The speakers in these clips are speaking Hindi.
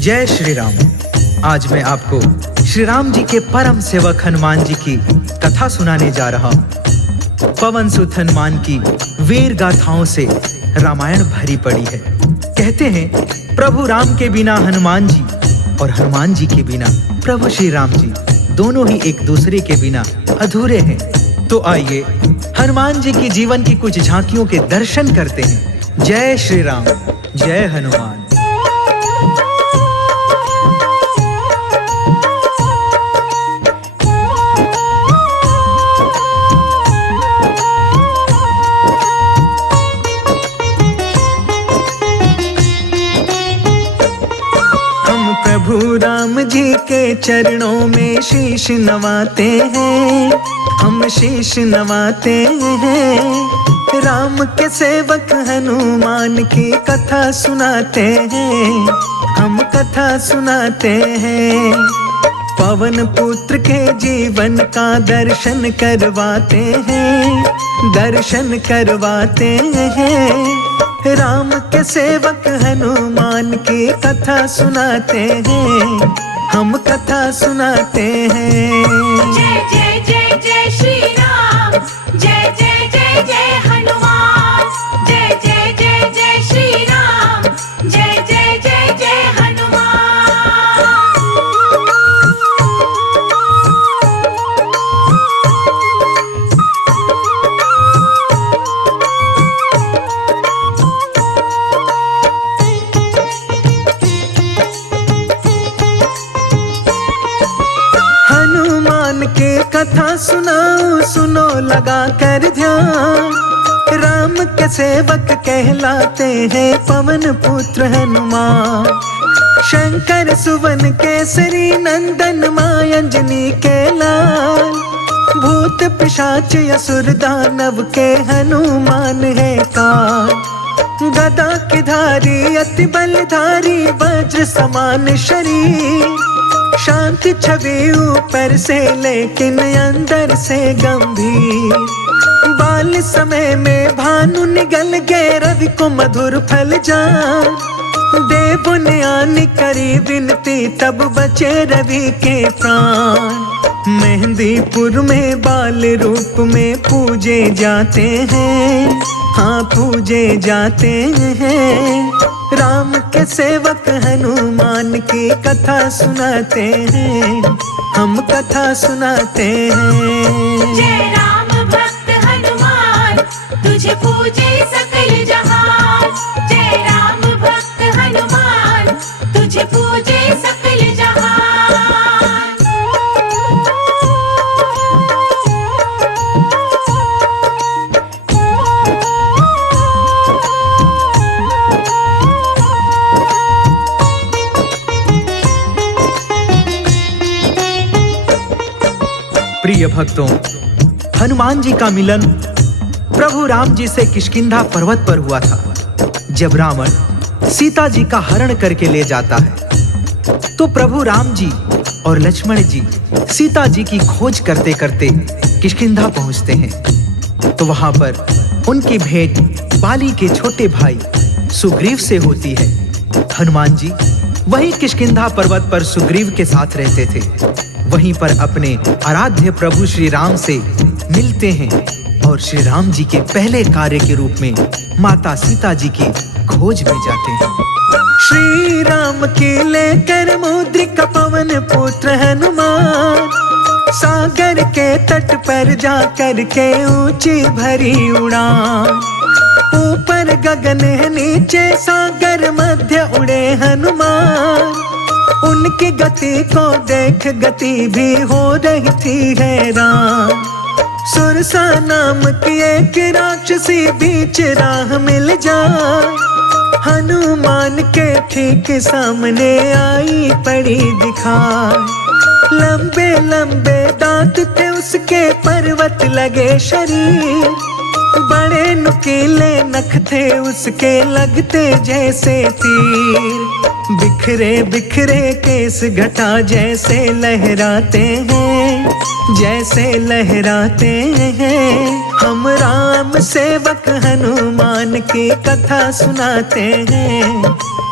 जय श्री राम। आज मैं आपको श्री राम जी के परम सेवक हनुमान जी की कथा सुनाने जा रहा हूँ। पवन सुत हनुमान की वीर गाथाओं से रामायण भरी पड़ी है। कहते हैं प्रभु राम के बिना हनुमान जी और हनुमान जी के बिना प्रभु श्री राम जी दोनों ही एक दूसरे के बिना अधूरे हैं। तो आइए हनुमान जी की जीवन की कुछ झांकियों के दर्शन करते हैं। जय श्री राम, जय हनुमान। प्रभु राम जी के चरणों में शीश नवाते हैं, हम शीश नवाते हैं। राम के सेवक हनुमान की कथा सुनाते हैं, हम कथा सुनाते हैं। पवन पुत्र के जीवन का दर्शन करवाते हैं, दर्शन करवाते हैं। राम के सेवक हनुमान की कथा सुनाते हैं, हम कथा सुनाते हैं। जय जय जय जय श्री राम, जय जय जय जय हनुमान। जय जय जय जय श्री राम, जय जय जय जय हनुमान। के कथा सुनाओ, सुनो लगा कर ध्यान। राम के सेवक कहलाते हैं पवन पुत्र हनुमान। शंकर सुवन केसरी नंदन मां अंजनी के लाल। भूत पिशाच असुर दानव के हनुमान है काल। गदा की धारी अति बलधारी वज्र समान शरीर। शांत छवि ऊपर से लेकिन अंदर से गंभीर। बाल समय में भानु निगल गए रवि को मधुर फल जान। देव ने आनी करी विनती तब बचे रवि के प्राण। मेहंदीपुर में बाल रूप में पूजे जाते हैं, हाँ पूजे जाते हैं। राम के सेवक हनुमान की कथा सुनाते हैं, हम कथा सुनाते हैं। जय राम भक्त हनुमान, तुझे पूजे सकल जहान। जय राम भक्त हनुमान, तुझे पूजे सकल जहान। प्रिय भक्तों, हनुमान जी का मिलन प्रभु राम जी से किष्किंधा पर्वत पर हुआ था। जब रावण सीता जी का हरण करके ले जाता है तो प्रभु राम जी और लक्ष्मण जी सीता जी की खोज करते करते किष्किंधा पहुंचते हैं। तो वहां पर उनकी भेंट बाली के छोटे भाई सुग्रीव से होती है। हनुमान जी वहीं किष्किंधा पर्वत पर सुग्रीव के साथ रहते थे। वहीं पर अपने आराध्य प्रभु श्री राम से मिलते हैं और श्री राम जी के पहले कार्य के रूप में माता सीता जी की खोज में जाते हैं। श्री राम की लेकर मुद्रिका पवन पुत्र हनुमान। सागर के तट पर जाकर के ऊंची भरी उड़ान। ऊपर गगन है नीचे सागर मध्य उड़े हनुमान। उनकी गति को देख गति भी हो रही थी हैरान। सुरसा नाम की एक राक्षसी बीच राह मिल जाए। हनुमान के ठीक सामने आई पड़ी दिखाई। लंबे लंबे दांत थे उसके पर्वत लगे शरीर। बड़े नुकीले नख थे उसके लगते जैसे तीर। बिखरे बिखरे केस घटा जैसे लहराते हैं, जैसे लहराते हैं। हम राम सेवक हनुमान की कथा सुनाते हैं,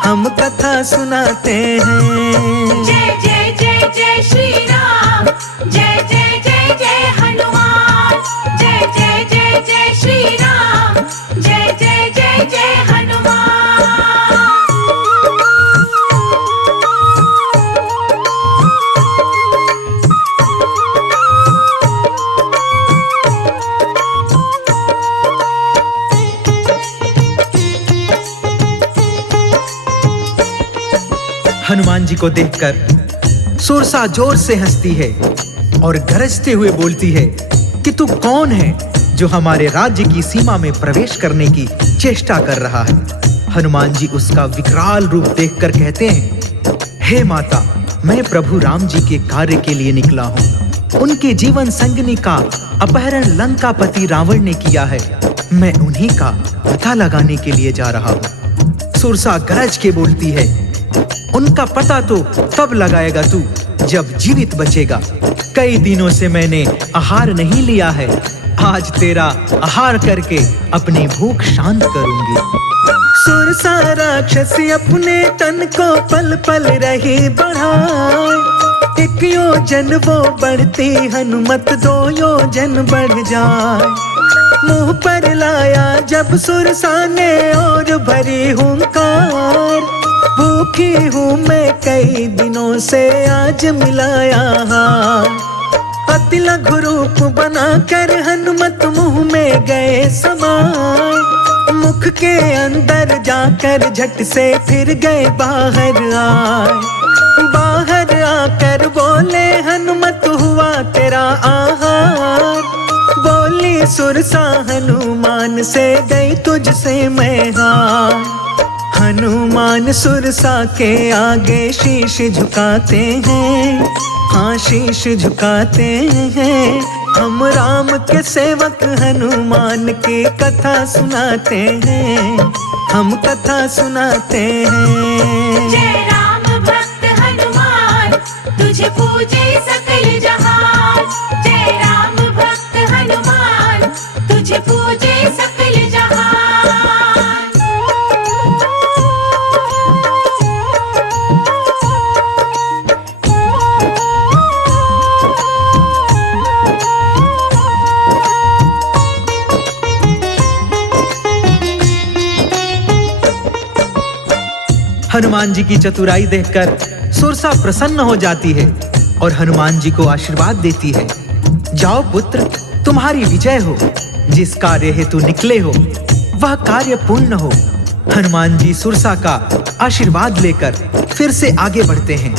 हम कथा सुनाते हैं। जय जय जय जय श्री राम, जय जय जय जय हनुमान, जय जय जय जय श्री राम, जय जय जय जय हनुमान। हनुमान जी को देखकर सुरसा जोर से हंसती है और गरजते हुए बोलती है कि तू कौन है जो हमारे राज्य की सीमा में प्रवेश करने की चेष्टा कर रहा है। हनुमान जी उसका विकराल रूप देखकर कहते हैं, हे माता, मैं प्रभु राम जी के कार्य के लिए निकला हूँ। उनके जीवन संगिनी का अपहरण लंकापति रावण ने किया है। मैं उन्हीं का पता लगाने के लिए जा रहा हूँ। सुरसा गरज के बोलती है, उनका पता तो तब लगाएगा तू जब जीवित बचेगा। कई दिनों से मैंने आहार नहीं लिया है, आज तेरा आहार करके अपनी भूख शांत करूंगी। सुरसा राक्षसी अपने तन को पल पल रही बढ़ाए, एक योजन वो बढ़ती हनुमत 2 योजन बढ़ जाए। मुंह पर लाया जब सुरसा ने और भरी हुंकार, भूखी हूँ मैं कई दिनों से आज मिलाया हार। अति लघु रूप बनाकर हनुमत मुंह में गए समाए, मुख के अंदर जाकर झट से फिर गए बाहर आए। बाहर आकर बोले हनुमत हुआ तेरा आहार, बोली सुरसा हनुमान से गई तुझसे मैं हार। हनुमान सुरसा के आगे शीश झुकाते हैं, हाँ शीश झुकाते हैं। हम राम के सेवक हनुमान की कथा सुनाते हैं, हम कथा सुनाते हैं। जय राम भक्त हनुमान, तुझे पूजे सकल जहान। जय राम भक्त हनुमान, तुझे पूजे सकल जहान। हनुमान जी की चतुराई देखकर सुरसा प्रसन्न हो जाती है और हनुमान जी को आशीर्वाद देती है। जाओ पुत्र, तुम्हारी विजय हो। जिस कार्य हेतु निकले हो वह कार्य पूर्ण हो। हनुमान जी सुरसा का आशीर्वाद लेकर फिर से आगे बढ़ते हैं।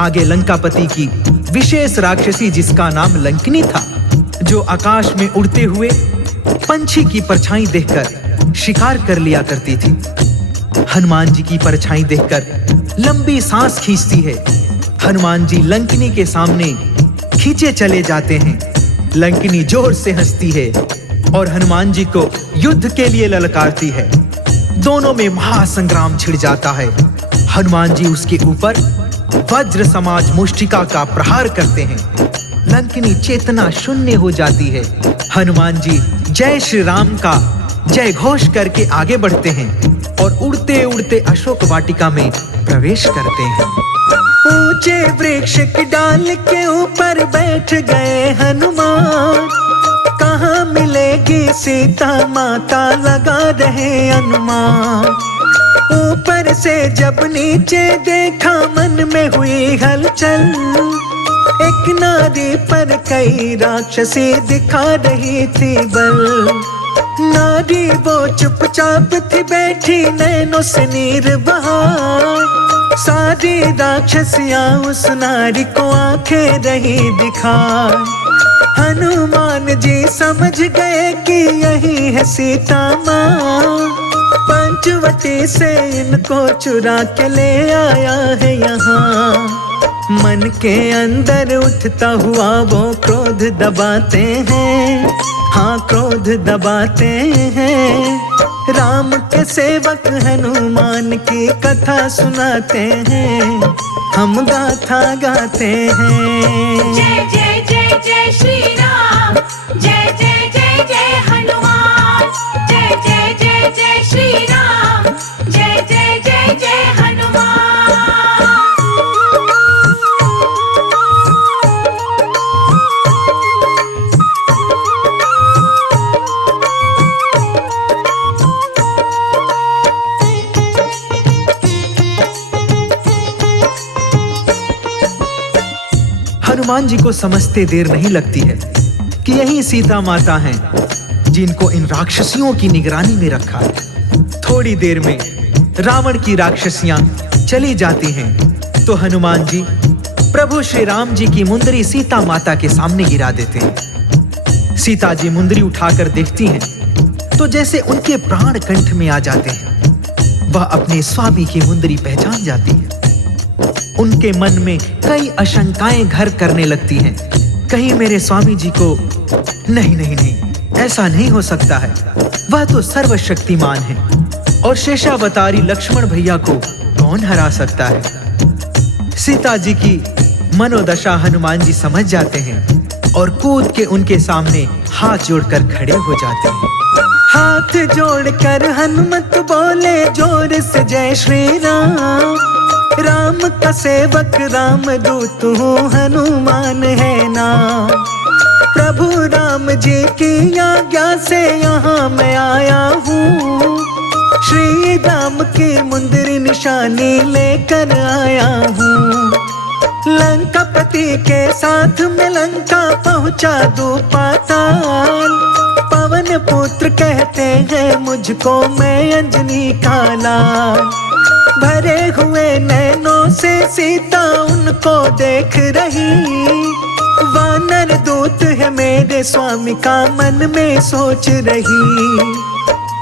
आगे लंकापति की विशेष राक्षसी जिसका नाम लंकिनी था, जो आकाश में उड़ते हुए पंछी की परछाई देखकर शिकार कर लिया करती थी। हनुमान जी की परछाई देखकर लंबी सांस खींचती है। हनुमान जी लंकिनी के सामने खींचे चले जाते हैं। लंकिनी जोर से हंसती है और हनुमान जी को युद्ध के लिए ललकारती है। दोनों में महासंग्राम छिड़ जाता है। हनुमान जी उसके ऊपर वज्र समाज मुष्टिका का प्रहार करते हैं। लंकिनी चेतना शून्य हो जाती है। हनुमान जी जय श्री राम का जय घोष करके आगे बढ़ते हैं और उड़ते उड़ते अशोक वाटिका में प्रवेश करते हैं। ऊंचे वृक्ष की डाल के ऊपर बैठ गए हनुमान, कहाँ मिलेगी सीता माता लगा रहे अनुमान। ऊपर से जब नीचे देखा मन में हुई हलचल, एक नारी पर कई राक्षसी दिखा रही थी बल। नारी वो चुपचाप थी बैठी नैनों से नीर बहा, सारी राक्षसियां उस नारी को आंखें रही दिखा। हनुमान जी समझ गए कि यही है सीता माँ, पंचवटी से इनको चुरा के ले आया है यहाँ। मन के अंदर उठता हुआ वो क्रोध दबाते हैं, हाँ क्रोध दबाते हैं। राम के सेवक हनुमान की कथा सुनाते हैं, हम गाथा गाते हैं। जय जय जय जय श्री राम, जय जय जय जय हनुमान, जय जय जय जय श्री राम, जय जय जय जय हनुमान जी को समझते देर नहीं लगती है कि यही सीता माता हैं जिनको इन राक्षसियों की निगरानी में रखा है। थोड़ी देर में रावण की राक्षसियां चली जाती हैं तो हनुमान जी प्रभु श्री राम जी की मुंदरी सीता माता के सामने गिरा देते हैं। सीता जी मुंदरी उठाकर देखती हैं तो जैसे उनके प्राण कंठ में आ जाते हैं। वह अपने स्वामी की मुंदरी पहचान जाती है। उनके मन में कई आशंकाएं घर करने लगती हैं। कहीं मेरे स्वामी जी को नहीं नहीं नहीं, ऐसा नहीं हो सकता है। वह तो सर्वशक्तिमान है और शेषावतारी लक्ष्मण भैया को कौन हरा सकता है। सीता जी की मनोदशा हनुमान जी समझ जाते हैं और कूद के उनके सामने हाथ जोड़कर खड़े हो जाते हैं। हाथ जोड़कर हनुमत बोले जोर से जय श्री राम। राम का सेवक राम दूत हूँ, हनुमान है नाम। प्रभु राम जी की आज्ञा से यहाँ मैं आया हूँ। श्री राम की मुंदरी निशानी लेकर आया हूँ। लंकापति के साथ में लंका पहुँचा दूं पाताल। पवन पुत्र कहते हैं मुझको, मैं अंजनी का लाल। भरे हुए नैनों से सीता उनको देख रही। वानर दूत है मेरे स्वामी का मन में सोच रही।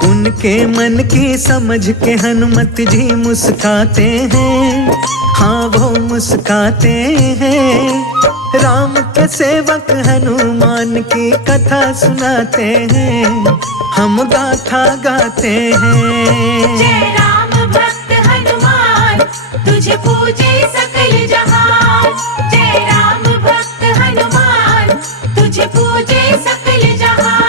उनके मन की समझ के हनुमत जी मुस्काते हैं। हाँ वो मुस्काते हैं। राम के सेवक हनुमान की कथा सुनाते हैं। हम गाथा गाते हैं। जय राम भक्त हनुमान, तुझे पूजे सकल जहान। जय राम भक्त हनुमान, तुझे पूजे सकल जहान।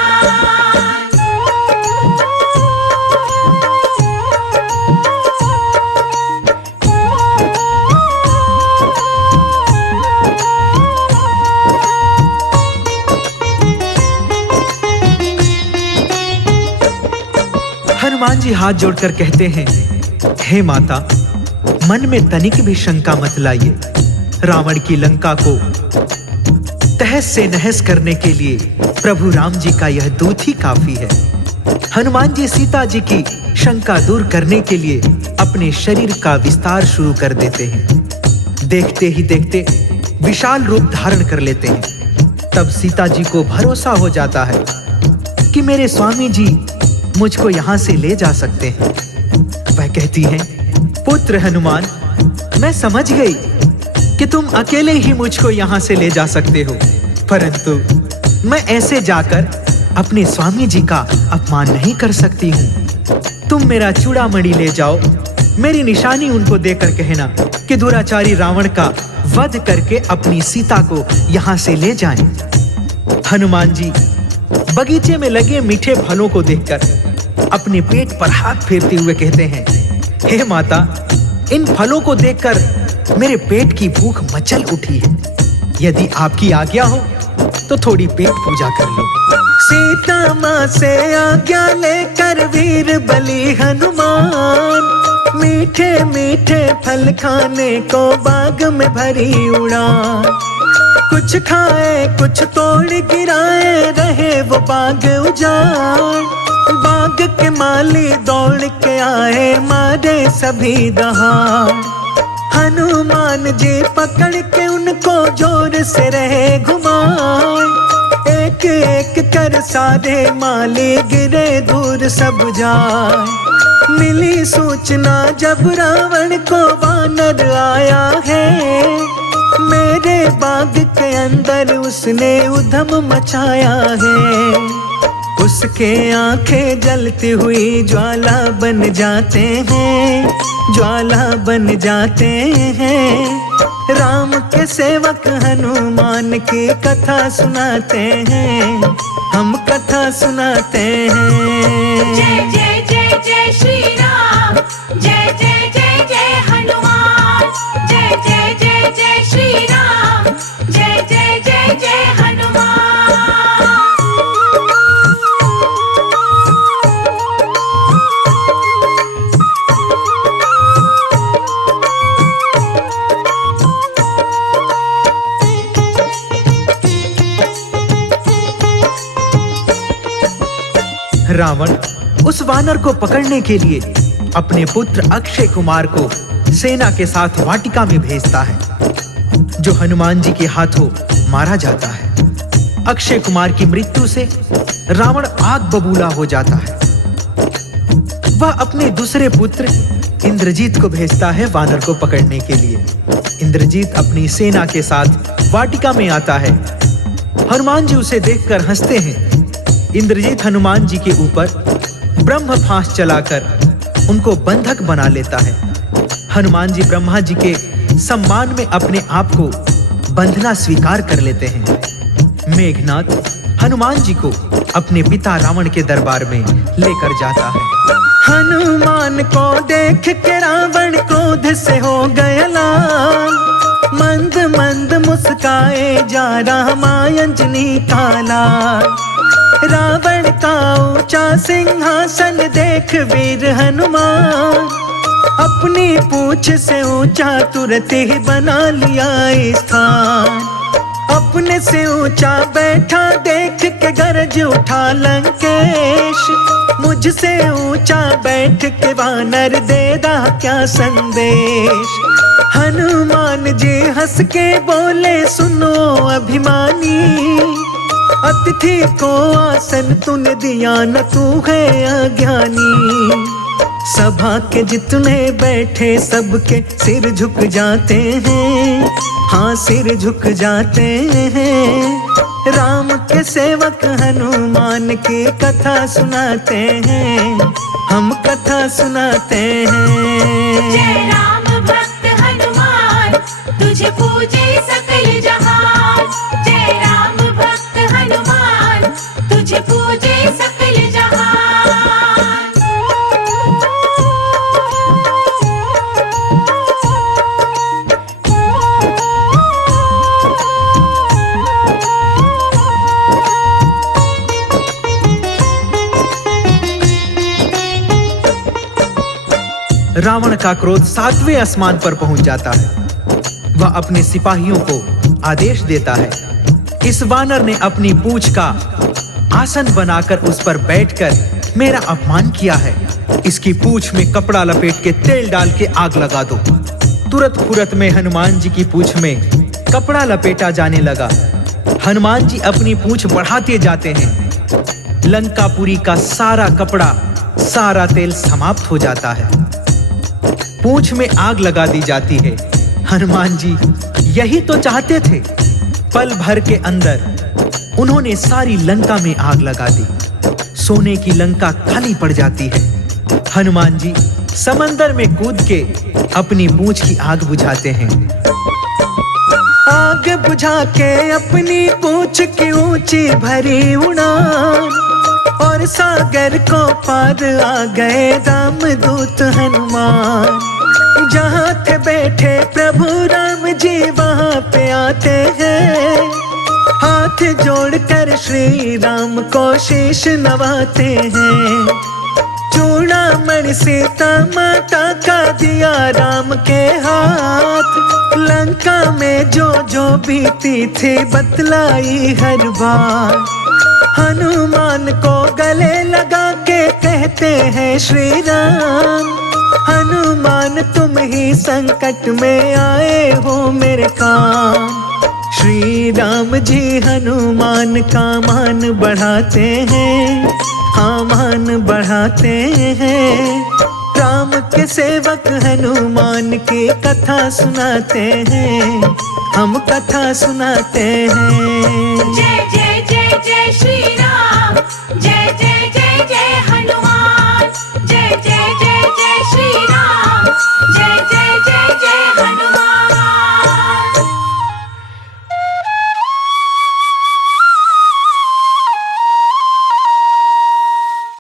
हनुमान जी हाथ जोड़कर कहते हैं, हे माता, मन में तनिक भी शंका मत लाइए। रावण की लंका को तहस से नहस करने के लिए प्रभु राम जी का यह दूत ही काफी है। हनुमान जी सीता जी की शंका दूर करने के लिए अपने शरीर का विस्तार शुरू कर देते हैं। देखते ही देखते विशाल रूप धारण कर लेते हैं। तब सीता जी को भरोसा हो जाता है कि मेरे स्वामी जी मुझको यहाँ से ले जा सकते हैं। वह कहती हैं, पुत्र हनुमान, मैं समझ गई कि तुम अकेले ही मुझको यहाँ से ले जा सकते हो, परंतु मैं ऐसे जाकर अपने स्वामी जी का अपमान नहीं कर सकती हूँ। तुम मेरा चूड़ामणि ले जाओ, मेरी निशानी उनको देकर कहना कि दुराचारी रावण का वध करके अपनी सीता को यहाँ से ले जाएं। हनुमान जी बगीचे में लगे मीठे फलों को देखकर अपने पेट पर हाथ फेरते हुए कहते हैं, हे माता, इन फलों को देखकर मेरे पेट की भूख मचल उठी है। यदि आपकी आज्ञा हो तो थोड़ी पेट पूजा कर लो। सीता माँ से आज्ञा लेकर वीर बलि हनुमान मीठे मीठे फल खाने को बाग में भरी उड़ान। कुछ खाए कुछ तोड़ गिराए रहे वो बाग उजाड़। बाग के माली दौड़ के आए मारे सभी दहाड़। हनुमान जी पकड़ के उनको जोर से रहे घुमाए। एक एक कर सारे माली गिरे दूर सब जाए। मिली सूचना जब रावण को वानर आया है। मेरे बाग के अंदर उसने उधम मचाया है। उसके आंखें जलती हुई ज्वाला बन जाते हैं, ज्वाला बन जाते हैं। राम के सेवक हनुमान की कथा सुनाते हैं, हम कथा सुनाते हैं। जय जय जय जय श्री राम, जय जय जय जय हनुमान। जय जय जय जय श्री राम, जय जय जय जय हनुमान। रावण उस वानर को पकड़ने के लिए अपने पुत्र अक्षय कुमार को सेना के साथ वाटिका में भेजता है, जो हनुमान जी के हाथों मारा जाता है। अक्षय कुमार की मृत्यु से रावण आग बबूला हो जाता है। वह अपने दूसरे पुत्र इंद्रजीत को भेजता है वानर को पकड़ने के लिए। इंद्रजीत अपनी सेना के साथ वाटिका में आता है। हनुमान जी उसे देखकर हंसते हैं। इंद्रजीत हनुमान जी के ऊपर ब्रह्म फांस चलाकर उनको बंधक बना लेता है। हनुमान जी ब्रह्मा जी के सम्मान में अपने आप को बंधना स्वीकार कर लेते हैं। मेघनाथ हनुमान जी को अपने पिता रावण के दरबार में लेकर जाता है। हनुमान को देख के रावण क्रोध से हो गया लाल, मंद मंद मुस्काए जा रहा अंजनी का लाल। रावण का ऊंचा सिंहासन देख वीर हनुमान, अपनी पूंछ से ऊंचा तुरंत ही बना लिया स्थान। अपने से ऊंचा बैठा देख के गरज उठा लंकेश, मुझसे ऊंचा बैठ के वानर दे रहा क्या संदेश। हनुमान जी हंस के बोले सुनो अभिमानी, अतिथि को आसन तूने दिया न तू है अज्ञानी। सभा के जितने बैठे सबके सिर झुक जाते हैं, हाँ सिर झुक जाते हैं। राम के सेवक हनुमान की कथा सुनाते हैं, हम कथा सुनाते हैं। जय राम भक्त हनुमान, तुझे पूजे सकल जहान। जय राम भक्त हनुमान, तुझे पूजे सकल जहान। रावण का क्रोध 7वें आसमान पर पहुंच जाता है। वह अपने सिपाहियों को आदेश देता है, इस वानर ने अपनी पूंछ का आसन बनाकर उस पर बैठकर मेरा अपमान किया है। इसकी पूंछ में कपड़ा लपेट के तेल डाल के आग लगा दो। तुरंत फुरत में हनुमान जी की पूंछ में कपड़ा लपेटा जाने लगा। हनुमान जी अपनी पूंछ बढ़ाते जाते हैं। लंकापुरी का सारा कपड़ा, सारा तेल समाप्त हो जाता है। पूंछ में आग लगा दी जाती है। हनुमान जी यही तो चाहते थे। पल भर के अंदर उन्होंने सारी लंका में आग लगा दी। सोने की लंका खाली पड़ जाती है। हनुमान जी समंदर में कूद के अपनी पूंछ की आग बुझाते हैं। आग बुझा के अपनी पूंछ की ऊंची भरी उड़ान, और सागर को पार आ गए रामदूत हनुमान। जहाँ थे बैठे प्रभु राम जी वहाँ पे आते हैं, हाथ जोड़कर श्री राम को शीश नवाते हैं। चूड़ामणि सीता माता का दिया राम के हाथ, लंका में जो जो बीती थी बतलाई हर बात। हनुमान को गले लगा के कहते हैं श्री राम, हनुमान तुम ही संकट में आए हो मेरे काम। श्री राम जी हनुमान का मान बढ़ाते हैं, हाँ मान बढ़ाते हैं। राम के सेवक हनुमान की कथा सुनाते हैं, हम कथा सुनाते हैं। जय जय जय जय श्री राम,